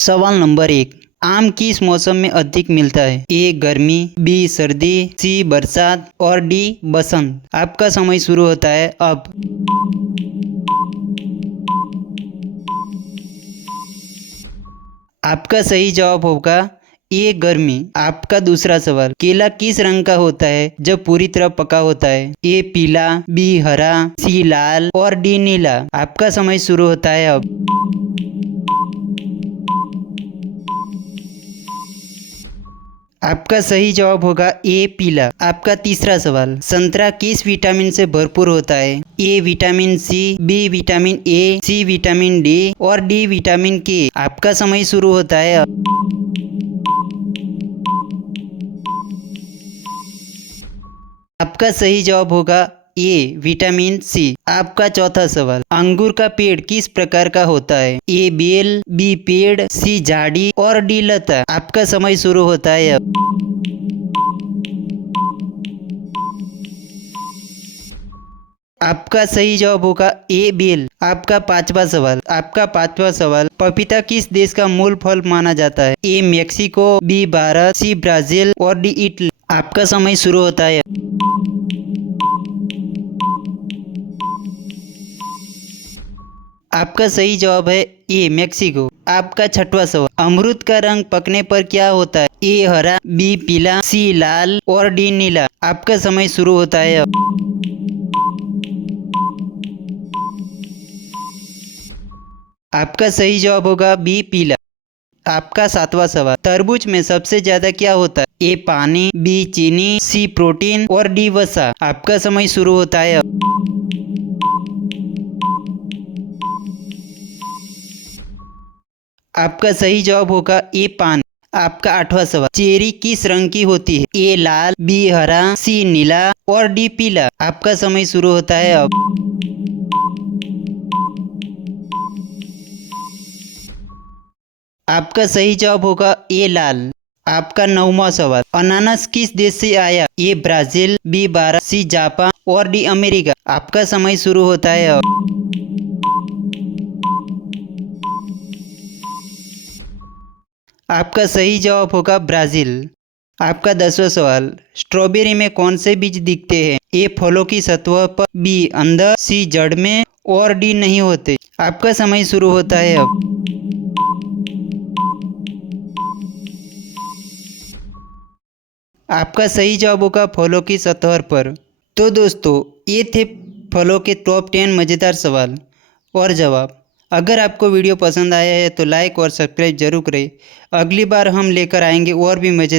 सवाल नंबर 1। आम किस मौसम में अधिक मिलता है? ए गर्मी, बी सर्दी, सी बरसात और डी बसंत। आपका समय शुरू होता है अब। आपका सही जवाब होगा ए गर्मी। आपका दूसरा सवाल, केला किस रंग का होता है जब पूरी तरह पका होता है? ए पीला, बी हरा, सी लाल और डी नीला। आपका समय शुरू होता है अब। आपका सही जवाब होगा ए पीला। आपका तीसरा सवाल, संतरा किस विटामिन से भरपूर होता है? A vitamin C, B vitamin A, C vitamin D और डी विटामिन के। आपका समय शुरू होता है अब। आपका सही जवाब होगा ए विटामिन सी। आपका चौथा सवाल, अंगूर का पेड़ किस प्रकार का होता है? ए बेल, बी पेड़, सी झाड़ी और डी लता। आपका समय शुरू होता है अब। आपका सही जवाब होगा ए बेल। आपका पांचवा सवाल, पपीता किस देश का मूल फल माना जाता है? A Mexico, B Bharat, C Brazil और डी इटली। आपका समय शुरू होता है। आपका सही जवाब है ए मेक्सिको। आपका छठवां सवाल, अमरूद का रंग पकने पर क्या होता है? ए हरा, बी पीला, सी लाल और डी नीला। आपका समय शुरू होता है अब। आपका सही जवाब होगा बी पीला। आपका सातवां सवाल, तरबूज में सबसे ज्यादा क्या होता है? ए पानी, बी चीनी, सी प्रोटीन और डी वसा। आपका समय शुरू होता है अब। आपका सही जवाब होगा ए पानी। आपका आठवां सवाल, चेरी किस रंग की होती है? ए लाल, बी हरा, सी नीला और डी पीला। आपका समय शुरू होता है अब। आपका सही जवाब होगा ए लाल। आपका नौवां सवाल, अनानास किस देश से आया? A Brazil, B Bharat, C Japan और डी अमेरिका। आपका समय शुरू होता है अब। आपका सही जवाब होगा ब्राजील। आपका 10वां सवाल, स्ट्रॉबेरी में कौन से बीज दिखते हैं? ए फलों की सतह पर, बी अंदर, सी जड़ में और डी नहीं होते। आपका समय शुरू होता है अब। आपका सही जवाब होगा फलों की सतह पर। तो दोस्तों, ये थे फलों के टॉप 10 मज़ेदार सवाल और जवाब। अगर आपको वीडियो पसंद आया है तो लाइक और सब्सक्राइब जरूर करें। अगली बार हम लेकर आएंगे और भी मज़ेदार